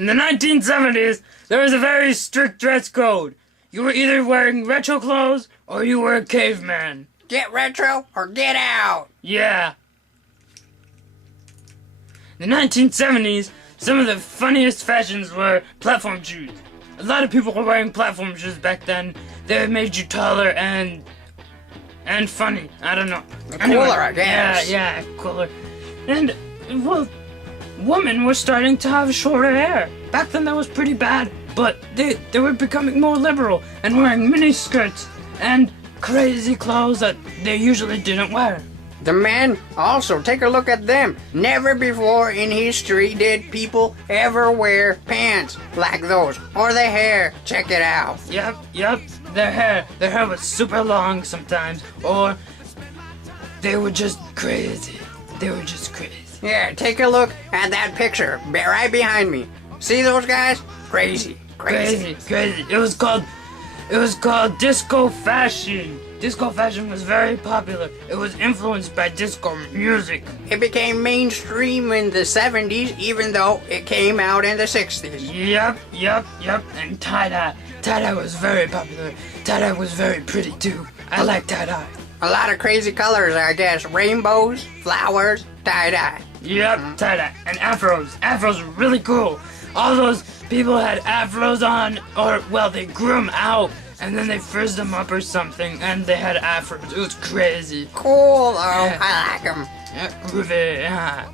In the 1970s, there was a very strict dress code. You were either wearing retro clothes or you were a caveman. Get retro or get out. Yeah. In the 1970s, some of the funniest fashions were platform shoes. A lot of people were wearing platform shoes back then. They made you taller and funny. I don't know. Cooler, I guess. Yeah, cooler. And, well, women were starting to have shorter hair. Back then that was pretty bad, but they were becoming more liberal and wearing mini skirts and crazy clothes that they usually didn't wear. The men, also, take a look at them. Never before in history did people ever wear pants like those. Or the hair. Check it out. Yep. Their hair was super long sometimes, or they were just crazy. Yeah, take a look at that picture right behind me. See those guys? Crazy. It was called disco fashion. Disco fashion was very popular. It was influenced by disco music. It became mainstream in the 70s, even though it came out in the 60s. Yep. And tie-dye. Tie-dye was very popular. Tie-dye was very pretty too. I like tie-dye. A lot of crazy colors, I guess. Rainbows, flowers, tie-dye. Yep, tie-dye. And afros. Afros were really cool. All those people had afros on, or, well, they grew them out, and then they frizzed them up or something, and they had afros. It was crazy. Cool, though. I like them. Yeah, groovy, yeah.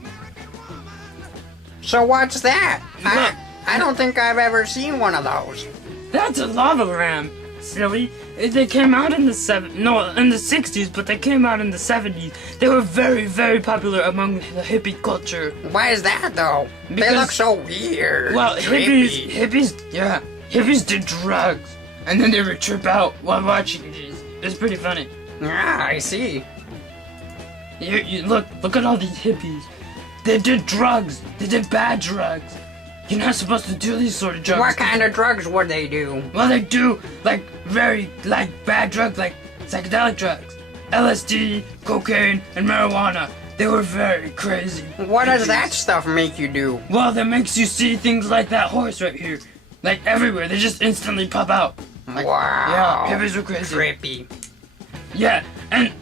So what's that? Look. I don't think I've ever seen one of those. That's a lava lamp, silly. They came out in the 60s, but they came out in the 70s. They were very, very popular among the hippie culture. Why is that, though? They Because- look so weird. Well, trippy. hippies did drugs, and then they would trip out while watching these. It's pretty funny. Ah, I see. You look at all these hippies. They did drugs. They did bad drugs. You're not supposed to do these sort of drugs. What kind of drugs would they do? Well, they do very bad drugs, like psychedelic drugs, LSD, cocaine, and marijuana. They were very crazy. What does that stuff make you do? Well, that makes you see things like that horse right here, like everywhere. They just instantly pop out. Wow. Yeah, hippies were crazy. Trippy. Yeah, and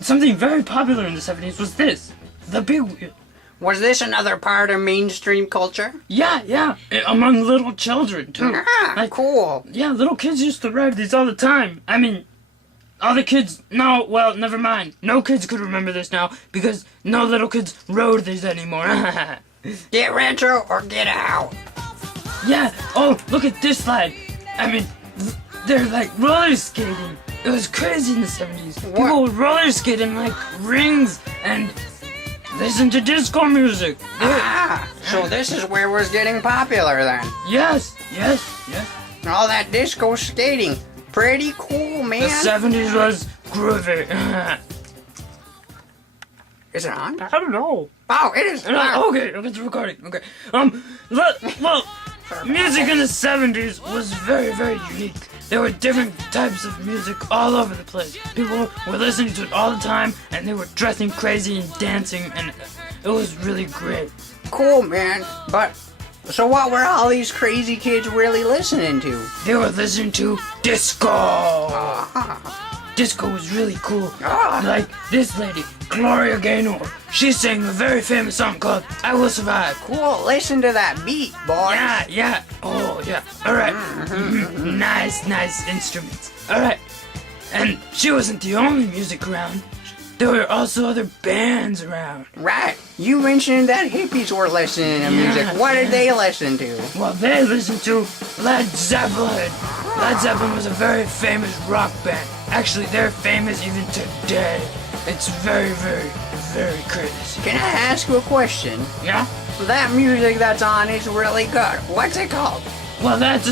something very popular in the 70s was this, the big wheel. Was this another part of mainstream culture? Yeah, among little children too. Ah, cool. Yeah, little kids used to ride these all the time. I mean, all the kids, never mind. No kids could remember this now because no little kids rode these anymore. Get retro or get out. Yeah, oh, look at this slide. I mean, they're like roller skating. It was crazy in the 70s. What? People would roller skate in like rings and listen to disco music. So this is where it was getting popular then. Yes. All that disco skating. Pretty cool, man. The 70s was groovy. Is it on? I don't know. Oh, it is. Okay, it's recording. Okay. Well, music in the 70s was very, very unique. There were different types of music all over the place. People were listening to it all the time, and they were dressing crazy and dancing, and it was really great. Cool, man. But, so what were all these crazy kids really listening to? They were listening to disco. Disco was really cool. Like this lady, Gloria Gaynor. She sang a very famous song called I Will Survive. Cool, listen to that beat, boy. Yeah. Oh, yeah. All right. Nice instruments. All right. And she wasn't the only music around. There were also other bands around. Right. You mentioned that hippies were listening to music. What did they listen to? Well, they listened to Led Zeppelin. Led Zeppelin was a very famous rock band. Actually, they're famous even today. It's very, very, very crazy. Can I ask you a question? Yeah? That music that's on is really good. What's it called? Well, that's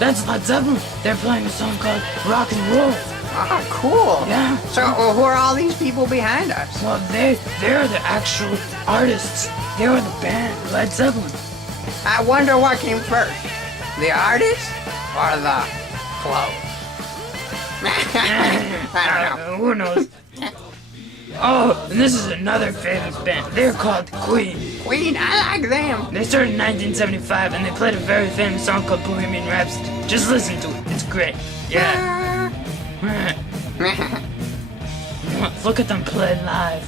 Led Zeppelin. They're playing a song called Rock and Roll. Oh, cool. Yeah. So, who are all these people behind us? Well, they're the actual artists. They were the band, Led Zeppelin. I wonder what came first. The artist or the clothes? I don't know. Who knows? Oh, and this is another famous band. They're called Queen. Queen, I like them. They started in 1975, and they played a very famous song called Bohemian Rhapsody. Just listen to it. It's great. Yeah. Look at them play live.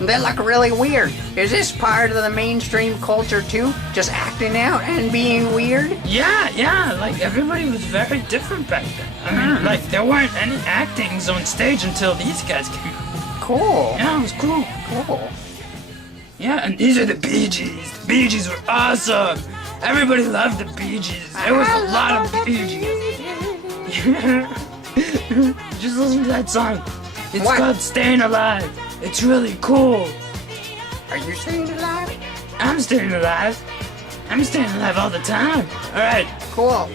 They look really weird. Is this part of the mainstream culture too? Just acting out and being weird? Yeah, like everybody was very different back then. I mean, like there weren't any actings on stage until these guys came out. Cool. Yeah, it was cool. Cool. Yeah, and these are the Bee Gees. The Bee Gees were awesome. Everybody loved the Bee Gees. There was a lot of Bee Gees. Just listen to that song. It's What? called Staying Alive. It's really cool. Are you staying alive? I'm staying alive. I'm staying alive all the time. All right. Cool.